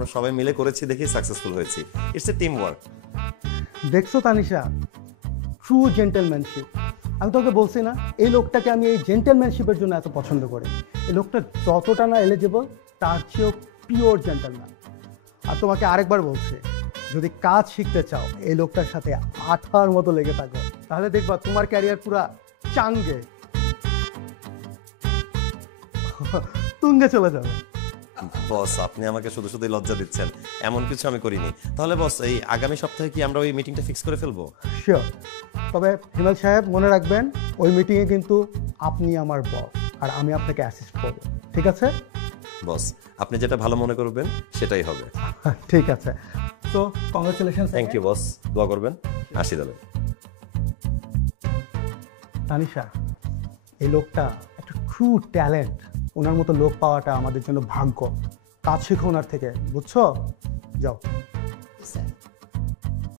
আমরা সবাই মিলে করেছি দেখেই সাকসেসফুল হয়েছি। It's a team work. দেখছো তানিশা, ট্রু জেন্টেলম্যানশিপ। আমি তোকে বলছি না, এই লোকটাকে আমি এই জেন্টেলম্যানশিপের জন্য এত পছন্দ করি। এই লোকটা যতটা না এলিজিবল তার চেয়েও পিওর জেন্টেলম্যান। আর তোমাকে আরেকবার বলছি, যদি কাজ শিখতে চাও এই লোকটার সাথে আঠার মতো লেগে থাকো, তাহলে দেখবা তোমার ক্যারিয়ার পুরা চাঙ্গে তুঙ্গে চলে যাবে। বস, আপনি আমাকে শুধু শুধু লজ্জা দিচ্ছেন, এমন কিছু আমি করিনি। তাহলে বস, এই আগামী সপ্তাহে কি আমরা ওই মিটিংটা ফিক্স করে ফেলবো? শিওর। তবে হিমেল সাহেব মনে রাখবেন, ওই মিটিংয়ে কিন্তু আপনি আমার বস আর আমি আপনাকে অ্যাসিস্ট করব, ঠিক আছে? বস, আপনি যেটা ভালো মনে করবেন সেটাই হবে। ঠিক আছে, তো কংগ্রেচুলেশন। থ্যাংক ইউ বস, দোয়া করবেন। আসি তাহলে। তানিশা, এই লোকটা একটা ট্রু ট্যালেন্ট। ওনার মতো লোক পাওয়াটা আমাদের জন্য ভাগ্য। কাজ শিখো ওনার থেকে, বুঝছো? যাও। স্যার